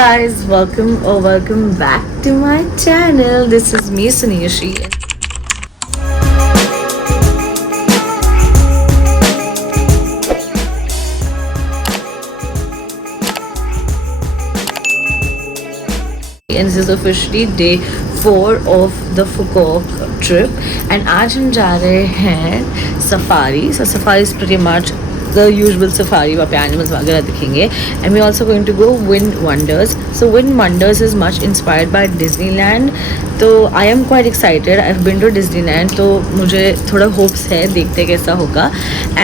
Guys, welcome back to my channel. This is me, Suniyashi. And this is officially day 4 of the Phuket trip. And आज हम जा रहे हैं safari. So safari is pretty much the usual safari. वहाँ पे animals वगैरह दिखेंगे. And we're also going to go Wind Wonders. So Wind Wonders is much inspired by Disneyland. तो I am quite excited. I've been to Disneyland. तो मुझे थोड़ा hopes है, देखते कैसा होगा.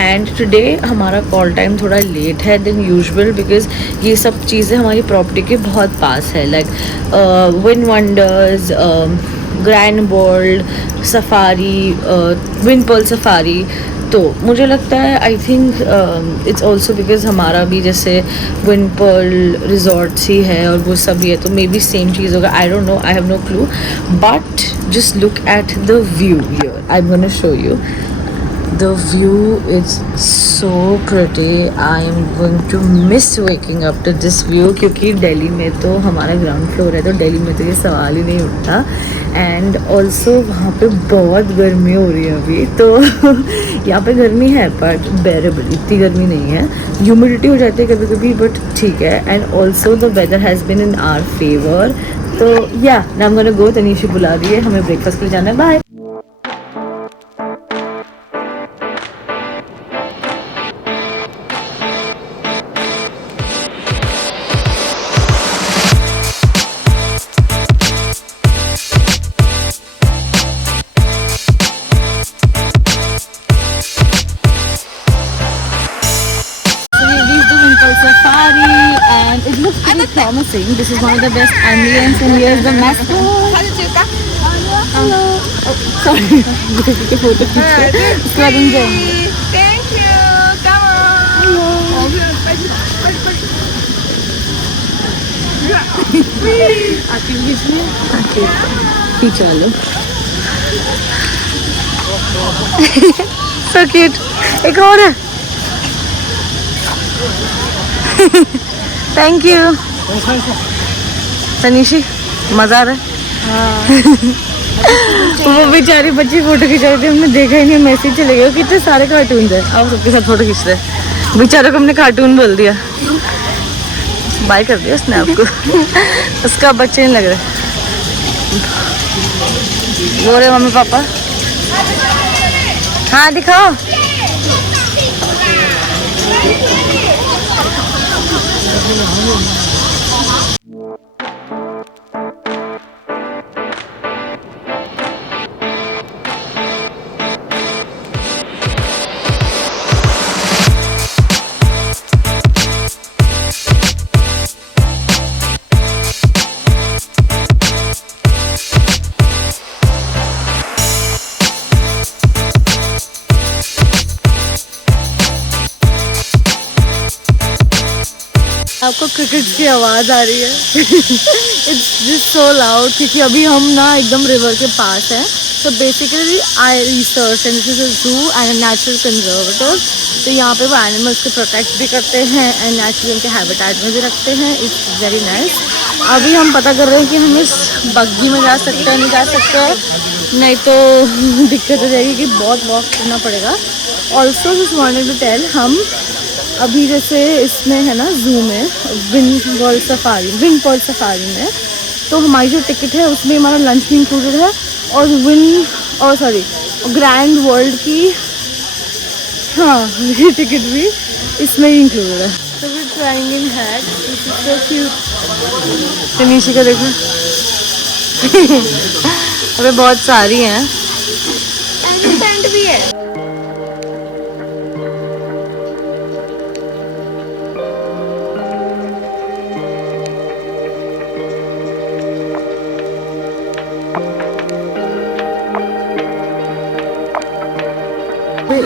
And today हमारा call time थोड़ा late है than usual because ये सब चीज़ें हमारी property के बहुत पास है. Like Wind Wonders, grand world, safari, wind pearl safari. तो मुझे लगता है I think it's also because हमारा भी जैसे विंड पर्ल रिजॉर्ट्स ही है और वो सब ही है, तो मे बी सेम चीज़ होगा. I don't know, I have no clue. But just look at the view here. I am gonna show you the view. It's so pretty. I am going to miss waking up to this view क्योंकि दिल्ली में तो हमारा ground floor है, तो दिल्ली में तो ये सवाल ही नहीं उठता. एंड ऑल्सो वहाँ पे बहुत गर्मी हो रही है अभी. तो यहाँ पे गर्मी है बट बेरेबल, इतनी गर्मी नहीं है. ह्यूमिडिटी हो जाती है कभी कभी बट ठीक है. And also the weather has been in our favour. तो या नाम गोना गो. तनीशी बुला रही है, हमें ब्रेकफास्ट के लिए जाना है. Bye. Safari and it looks pretty promising. This is one of the best ambience and here's the mascot. Hello. Oh, sorry. Take a photo. Thank you. Come on. आके बीच में आके खींचा लो. So cute. एक और है. Thank you. तनीशी मज़ा आ रहा है. वो बेचारी बच्ची फोटो खिंचा रही थी, हमने देखा ही नहीं, मैसेज चले गए. कितने सारे कार्टून है, आप सबके साथ फोटो खींच रहे. बेचारे को हमने कार्टून बोल दिया. बाय कर दिया उसने आपको. उसका बच्चे नहीं लग रहे. वो रहे मम्मी पापा. हाँ दिखाओ. आपको क्रिकेट की आवाज़ आ रही है. इट्स जस्ट सो लाउड क्योंकि अभी हम ना एकदम रिवर के पास हैं. तो basically I research and this is a जू एंड नेचुरल कंजर्वेटिव. तो यहाँ पे वो एनिमल्स को प्रोटेक्ट भी करते हैं एंड नेचुरली उनके हैबिटेट में भी रखते हैं. It's very nice. अभी हम पता कर रहे हैं कि हम इस बग्गी में जा सकते हैं, नहीं जा सकते, नहीं तो दिक्कत हो जाएगी कि बहुत वॉक करना पड़ेगा. Also just wanted to tell, हम अभी जैसे इसमें है ना जू में विंड पर्ल सफारी में, तो हमारी जो टिकट है उसमें हमारा लंच भी इंक्लूडेड है और ग्रैंड वर्ल्ड की हाँ ये टिकट भी इसमें ही इंक्लूडेड है. तो we trying in hat. This is so cute. Tanishi का देखो. अबे बहुत सारी हैं. एलिफेंट भी है.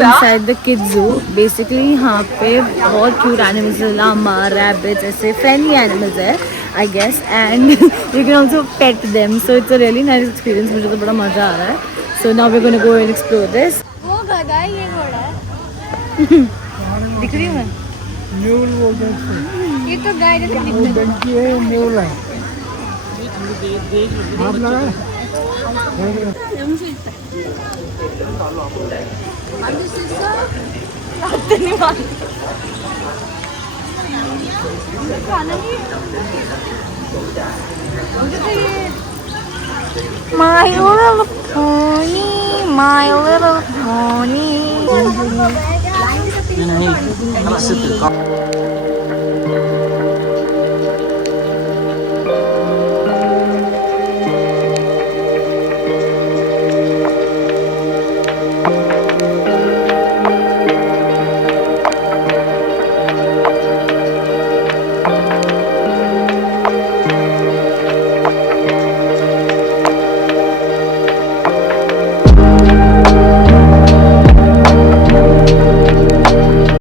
inside the kids zoo. Basically यहाँ पे बहुत cute animals है, llama, rabbits, ऐसे friendly animals है I guess, and you can also pet them, so it's a really nice experience. मुझे तो बड़ा मज़ा आ रहा है. So now we're gonna go and explore this. वो गधा है, ये घोड़ा है. दिख रही हूँ मैं? म्यूल बोलते हैं. ये तो गाइड का डंकी है मोल है आप लगा My little pony, my little pony.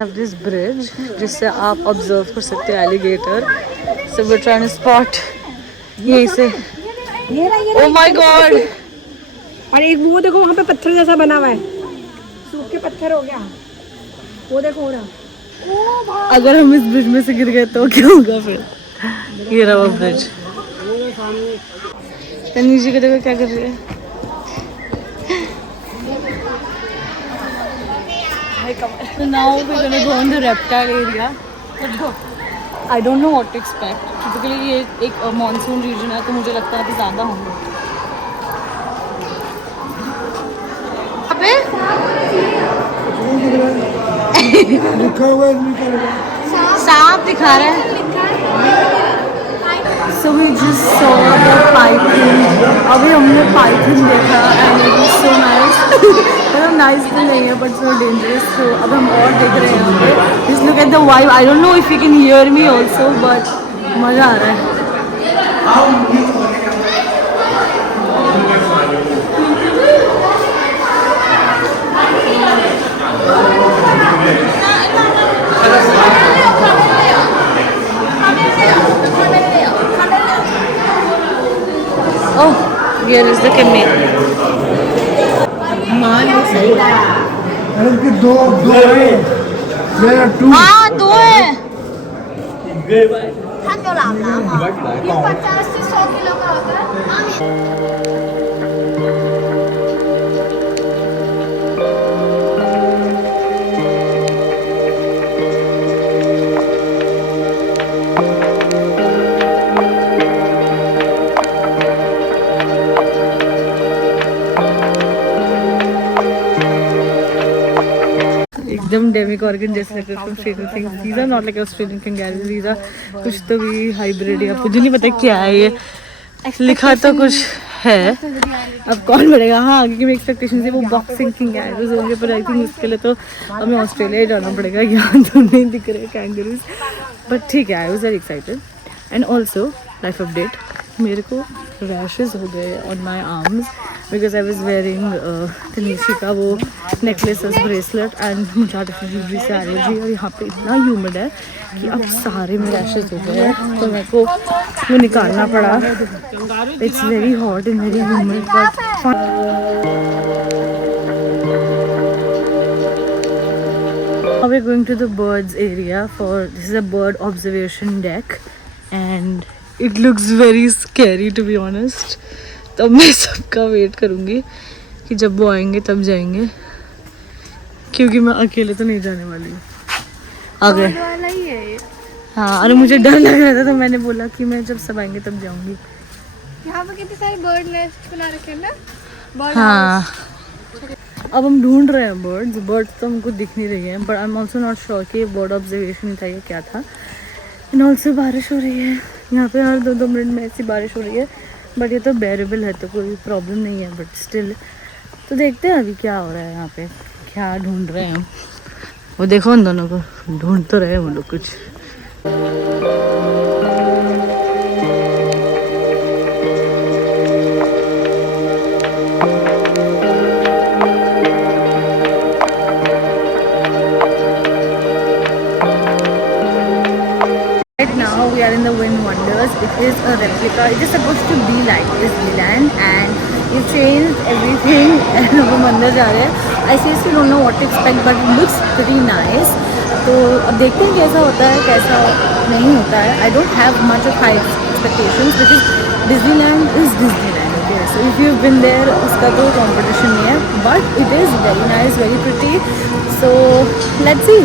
have this bridge जिससे आप ऑब्जर्व कर सकते हैं alligator. So we're trying to spot यहीं से. Oh my God! और एक वो देखो वहाँ पे पत्थर जैसा बना हुआ है, सूखे पत्थर हो गया वो देखो हो रहा. अगर हम इस ब्रिज में से गिर गए तो क्या होगा फिर? ये रहा वो ब्रिज. तनीजी को देखो क्या कर रही है. So now we're gonna go in the reptile area. Let's go. I don't know what to expect. Typically ये एक monsoon region है तो मुझे लगता है कि ज़्यादा होंगे. लिखा हुआ है सांप दिखा रहा है. So we just saw the python. अभी हमने python देखा and it was so nice. मतलब nice तो नहीं है but so dangerous. So अब हम और देख रहे हैं यहाँ पे. Just look at the vibe. I don't know if you can hear me also but मज़ा आ रहा है. Oh, here is the camel. अरे कि दो है मेरा टू हाँ दो है. 看到喇嘛吗？一50से 100 किलो का होता है. एकदम डेमिकॉर्गन जैसे लग रहा है. Stranger Things. These are not like Australian kangaroos. These are कुछ तो भी हाइब्रिड है. आपको जो नहीं पता क्या है ये. लिखा तो कुछ है. अब कौन बढ़ेगा. हाँ आगे की मेरी एक्सपेक्टेशन थी वो बॉक्सिंग कैंगरूज होंगे पर आई थिंक उसके लिए तो हमें ऑस्ट्रेलिया ही जाना पड़ेगा. यहाँ तो नहीं दिख रहे कैंगरूज बट ठीक है. I was very excited. And also life update. मेरे को रैशेज हो गए on my arms because I was wearing Tanishi का वो नेकलेस ब्रेसलेट एंड मुझे आर्टिफिशियल से एलर्जी. और यहाँ पे इतना ह्यूमिड है कि अब सारे में रैशेज हो गए हैं तो मेरे को वो निकालना पड़ा. It's very hot and very humid but now we're going to the birds area for this is a bird observation deck and it looks very scary to be honest. तो मैं सबका वेट करूँगी कि जब वो आएंगे तब जाएंगे क्योंकि मैं अकेले तो नहीं जाने वाली हूँ. आ गए. हाँ अरे मुझे डर लग रहा था तो मैंने बोला कि मैं जब सब आएंगे तब जाऊँगी. यहाँ पे कितने सारे बर्ड नेस्ट बना रखे हैं ना. हाँ अब हम ढूंढ रहे हैं बर्ड्स तो हमको दिख नहीं रही है but I am also not sure कि बर्ड ऑब्जर्वेशन था या क्या था. एंड ऑल्सो बारिश हो रही है यहाँ पे. हर 2-2 मिनट में ऐसी बारिश हो रही है बट ये तो बेरेबल है तो कोई प्रॉब्लम नहीं है बट स्टिल. तो देखते हैं अभी क्या हो रहा है यहाँ पे. क्या ढूंढ रहे हैं हम. वो देखो उन दोनों को ढूंढ तो रहे हैं वो लोग कुछ. Right now we are in the Wind Wonders. It is a replica. It is supposed to be like Disneyland and you changed everything and अब हम अंदर जा रहे हैं. I seriously don't know what to expect but it looks pretty nice. तो अब देखते हैं कैसा होता है कैसा नहीं होता है. I don't have much of high expectations because Disneyland is Disneyland. Okay, so if you been there उसका तो कंपटीशन नहीं है, but it is very nice, very pretty. So let's see.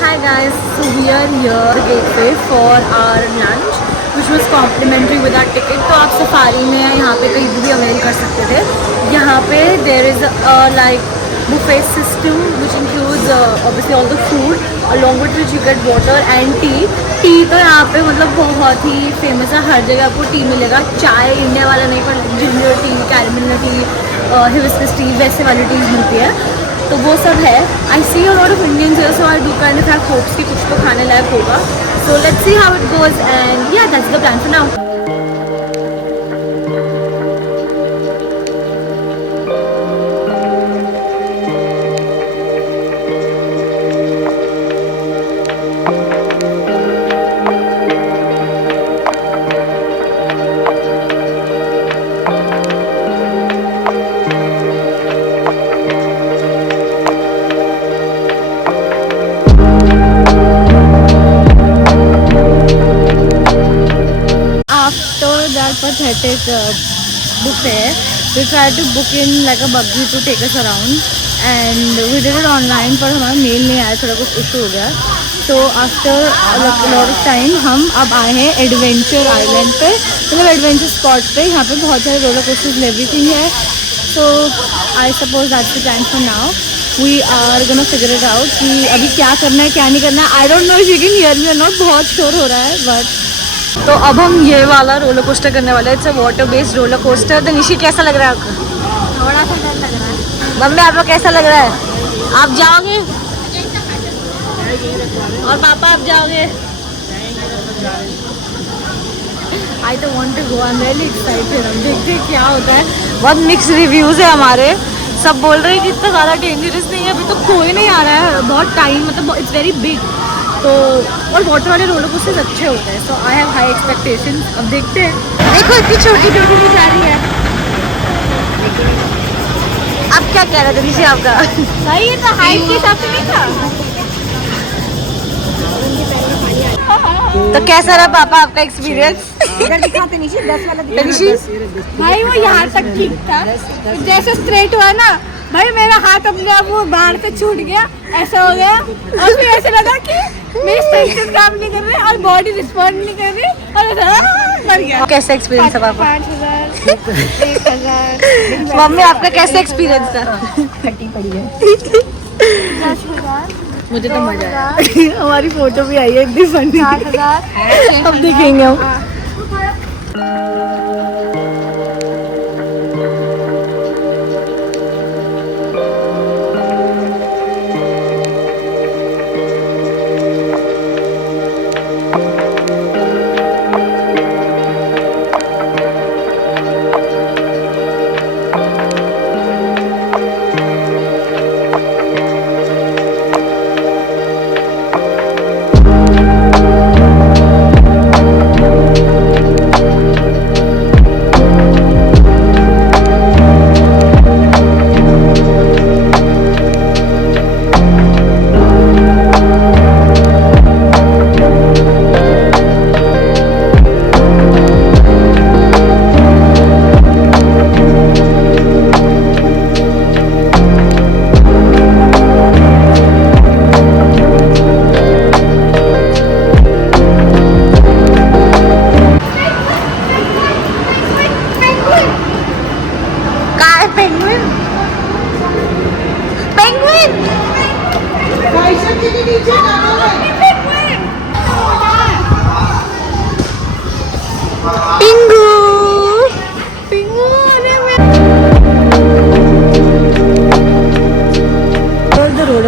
Hi guys, so we are here at the gateway for our lunch which was complimentary with our ticket. तो आप safari में यहाँ पे कहीं भी अवेल कर सकते थे. यहाँ पे there is a like buffet system which includes obviously all the food along with which you get water and tea. T तो यहाँ पे मतलब बहुत ही फेमस है, हर जगह आपको टी मिलेगा. चाय इंडिया वाला नहीं पर ginger tea, caramel tea, hibiscus tea वैसे वाली टीज मिलती है. तो वो सब है. I see a lot of Indians here, so I do kind of have hopes कि कुछ तो खाने लायक होगा. So let's see how it goes and yeah that's the plan for now. Pathetic buffet, we tried to book in like a buggy to take us around and we did it online पर हमारा mail नहीं आया, थोड़ा कुछ issue हो गया. तो after lot of time हम अब आए हैं एडवेंचर आइलैंड पे, मतलब एडवेंचर स्पॉट पे. यहाँ पे बहुत सारे रोलर कोस्टर्स एवरीथिंग है. So I suppose that's the plan for now. We are gonna figure it out कि अभी क्या करना है क्या नहीं करना है. I don't know if you can hear me और नॉट, बहुत शोर हो रहा है. बट तो अब हम ये वाला रोलर कोस्टर करने वाले हैं. It's a water based roller coaster. तो निशी कैसा लग रहा है आपको? थोड़ा सा डर लग रहा है. मम्मी आपको कैसा लग रहा है? आप जाओगे और पापा आप जाओगे? आई तो want to go, I am really excited. हम देखते हैं क्या होता है. बहुत मिक्स रिव्यूज़ है हमारे. सब बोल रहे हैं कि इतना ज़्यादा डेंजरस नहीं है, अभी तो कोई नहीं आ रहा है. बहुत टाइम मतलब इट्स वेरी बिग. तो और वाटर वाले रोलर कोस्टर्स अच्छे होते हैं. सो आई हैव हाई एक्सपेक्टेशन. अब देखते हैं. देखो इतनी छोटी बेटी भी जा रही है. अब क्या कह रहे थे ऋषि आपका? भाई ये तो हाइट के हिसाब से नहीं था. तो कैसा रहा पापा आपका एक्सपीरियंस? इधर दिखाते नीचे 10 वाला ऋषि भाई वो यहाँ तक ठीक था, जैसे स्ट्रेट हुआ ना भाई मेरा हाथ अपने आप वो बाहर से छूट गया, ऐसा हो गया. और फिर ऐसे लगा कि मेरे सेंसेस काम नहीं कर रहे और बॉडी रिस्पॉन्ड नहीं कर रही और मर गया. कैसा एक्सपीरियंस है पापा? 5000 1000. मम्मी आपका कैसा एक्सपीरियंस था? खट्टी पड़ी है. 10,000. मुझे तो मजा आया. हमारी फोटो भी आई है एक दिन फनी. 6000. अब देखेंगे हम.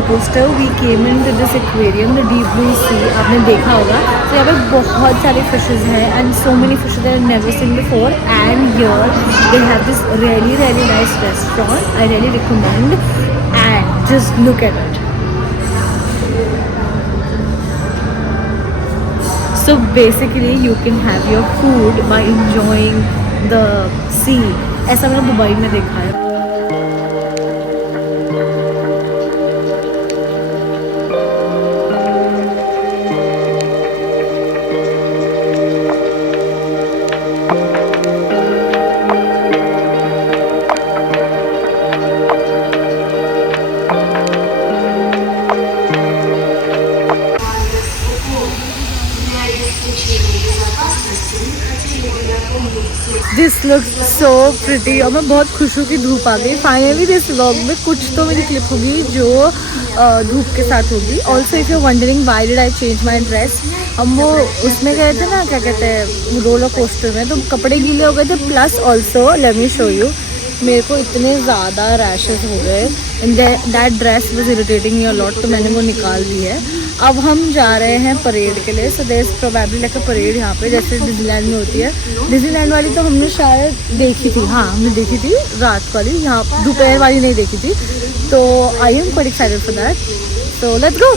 coaster we came into this aquarium, the deep blue sea. आपने देखा होगा. तो यहाँ पे बहुत सारे fishes हैं and so many fishes that I've never seen before. And here they have this really nice restaurant. I really recommend. And just look at it. So basically you can have your food by enjoying the sea. ऐसा मैंने Dubai में देखा है. This looks so pretty और मैं बहुत खुश हूँ कि धूप आ गई फाइनली। दिस व्लॉग में कुछ तो मेरी क्लिप होगी जो धूप के साथ होगी। Also if you wondering why did I change my dress, हम वो उसमें गए थे ना, क्या कहते हैं, रोलर कोस्टर में, तो कपड़े गीले हो गए थे। Plus also let me show you, मेरे को इतने ज़्यादा रैशेस हो गए and that dress was irritating me a lot, तो मैंने वो निकाल दी है। अब हम जा रहे हैं परेड के लिए। So there is probably like a parade यहाँ पे, जैसे डिज्नीलैंड में होती है। डिज्नीलैंड वाली तो हमने शायद देखी थी, हाँ हमने देखी थी रात वाली, यहाँ दोपहर वाली नहीं देखी थी। तो I am quite excited for that, so let's go.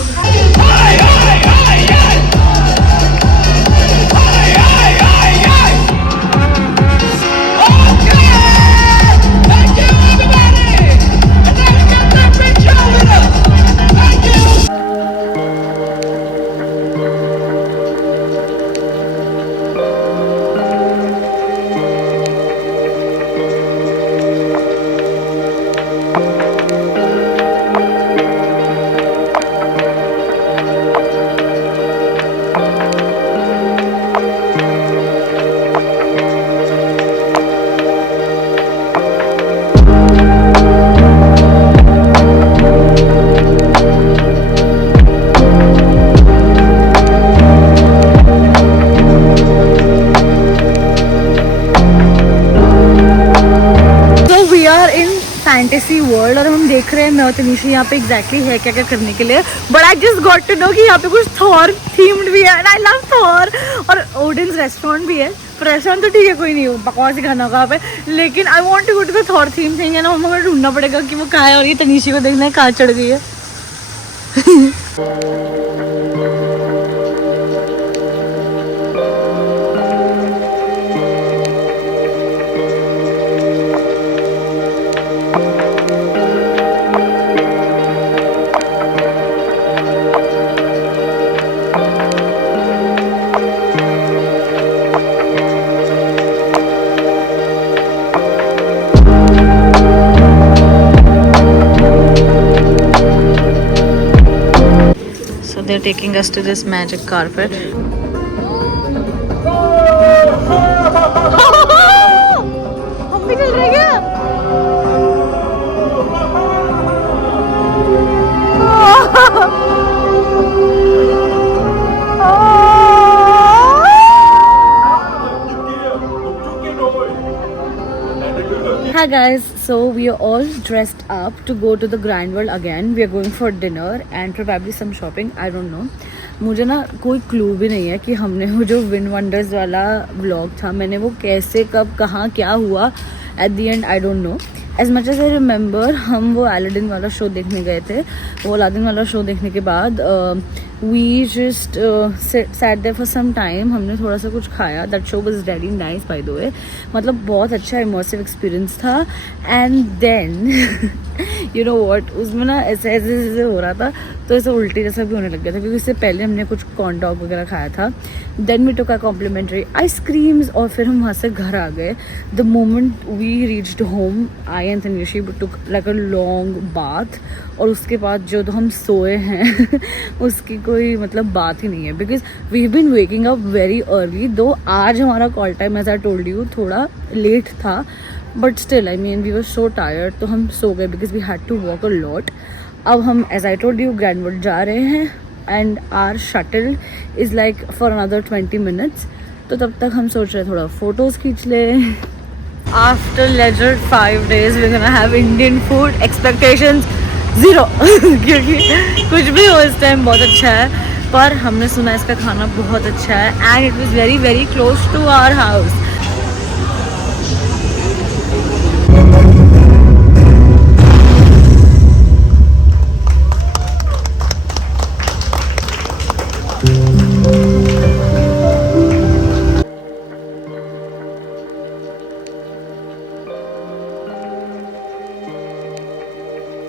Fantasy world और हम देख रहे हैं मैं और तनीषा यहाँ पे एग्जैक्टली है क्या क्या करने के लिए। But I just got to know कि यहाँ पे कुछ थॉर थीम्ड भी है एंड आई लव थॉर। और ओडिन्स रेस्टोरेंट भी है, पर रेस्टोरेंट तो ठीक है, कोई नहीं हो बकवास ही खाना होगा यहाँ पे, लेकिन I want to go to the Thor theme thing है ना। हमें ढूंढना पड़ेगा कि वो कहाँ है और ये तनीषा को देखना है कहाँ चढ़ गई है। They're taking us to this magic carpet. हम भी चल रहे हैं क्या? Hi guys, so we are all dressed up to go to the Grand World again. We are going for dinner and probably some shopping. I don't know. मुझे ना कोई clue भी नहीं है कि हमने वो जो विन वंडर्स वाला व्लॉग था, मैंने वो कैसे कब कहाँ क्या हुआ at the end, I don't know. As much as I remember हम वो अलादीन वाला शो देखने गए थे। वो अलादीन वाला शो देखने के बाद we just sat there for some time, हमने थोड़ा सा कुछ खाया। That show was very nice by the way, मतलब बहुत अच्छा इमर्सिव एक्सपीरियंस था। And then you know what, उसमें ना ऐसे ऐसे हो रहा था तो ऐसे उल्टी जैसा भी होने लग गया था, क्योंकि इससे पहले हमने कुछ कॉर्न डॉग वगैरह खाया था। Then we took a complimentary ice creams और फिर हम वहाँ से घर आ गए। The moment we reached home, I and Tanisha took like a long bath, और उसके बाद जो हम सोए हैं उसकी कोई मतलब बात ही नहीं है, because we been waking up very early. Though आज हमारा call time as I told you थोड़ा लेट था, but still I mean we were so tired, तो हम सो गए because we had to walk a lot. अब हम as I told you grand world जा रहे हैं and our shuttle is like for another 20 minutes, तो तब तक हम सोच रहे थोड़ा फोटोज़ खींच ले। After leisure 5 days we gonna have Indian food, expectations zero क्योंकि कुछ भी हो इस टाइम बहुत अच्छा है, पर हमने सुना इसका खाना बहुत अच्छा है and it was very very close to our house.